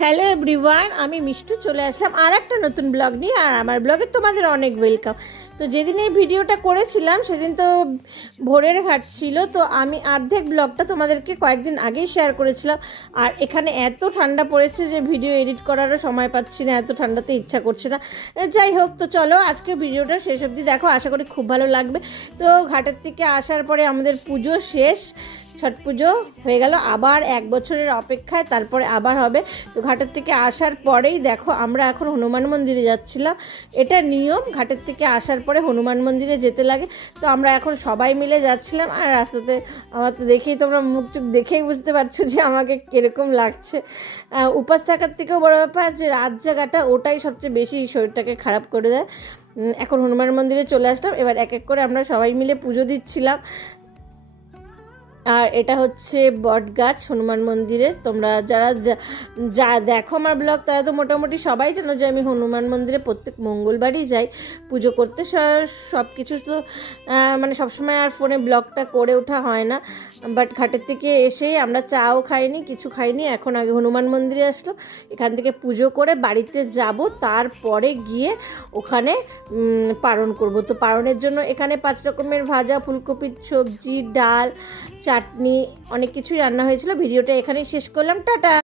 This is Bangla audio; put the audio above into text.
হ্যালো এভরিওয়ান, আমি মিষ্টু চলে আসলাম আর একটা নতুন ব্লগ নিয়ে। আর আমার ব্লগে তোমাদের অনেক ওয়েলকাম। তো যেদিন এই ভিডিওটা করেছিলাম সেদিন তো ভোরের ঘাট ছিল, তো আমি অর্ধেক ব্লগটা তোমাদেরকে কয়েকদিন আগেই শেয়ার করেছিলাম। আর এখানে এত ঠান্ডা পড়েছে যে ভিডিও এডিট করারও সময় পাচ্ছি না, এত ঠান্ডাতে ইচ্ছা করছে না। যাই হোক, তো চলো আজকে ভিডিওটা শেষ অবধি দেখো, আশা করি খুব ভালো লাগবে। তো ঘাটের থেকে আসার পরে আমাদের পুজো শেষ, ছট পুজো হয়ে গেল, আবার এক বছরের অপেক্ষায় তারপরে আবার হবে। তো ঘাটের থেকে আসার পরেই দেখো আমরা এখন হনুমান মন্দিরে যাচ্ছিলাম। এটা নিয়ম, ঘাটের থেকে আসার পরে হনুমান মন্দিরে যেতে লাগে। তো আমরা এখন সবাই মিলে যাচ্ছিলাম। আর রাস্তাতে আমার তো দেখেই তোমরা মুখ চোখ দেখেই বুঝতে পারছো যে আমাকে কীরকম লাগছে। উপাস থাকার থেকেও বড় ব্যাপার যে রাত জায়গাটা, ওটাই সবচেয়ে বেশি শরীরটাকে খারাপ করে দেয়। এখন হনুমান মন্দিরে চলে আসলাম, এবার এক এক করে আমরা সবাই মিলে পুজো দিচ্ছিলাম। আর এটা হচ্ছে বট গাছ হনুমান মন্দিরে। তোমরা যারা যা দেখো আমার ব্লগ তারা তো মোটামুটি সবাই জানো যে আমি হনুমান মন্দিরে প্রত্যেক মঙ্গলবারই যাই পুজো করতে। সব কিছু তো মানে সবসময় আর ফোনে ব্লগটা করে ওঠা হয় না, বাট ঘাটের থেকে এসেই আমরা চাও খাইনি, কিছু খাইনি। এখন আগে হনুমান মন্দিরে আসলাম, এখান থেকে পুজো করে বাড়িতে যাব, তারপরে গিয়ে ওখানে পারণ করব। তো পারণের জন্য এখানে 5 রকমের ভাজা, ফুলকপির সবজি, ডাল, চাটনি, অনেক কিছুই রান্না হয়েছিল। ভিডিওটা এখানেই শেষ করলাম, টাটা।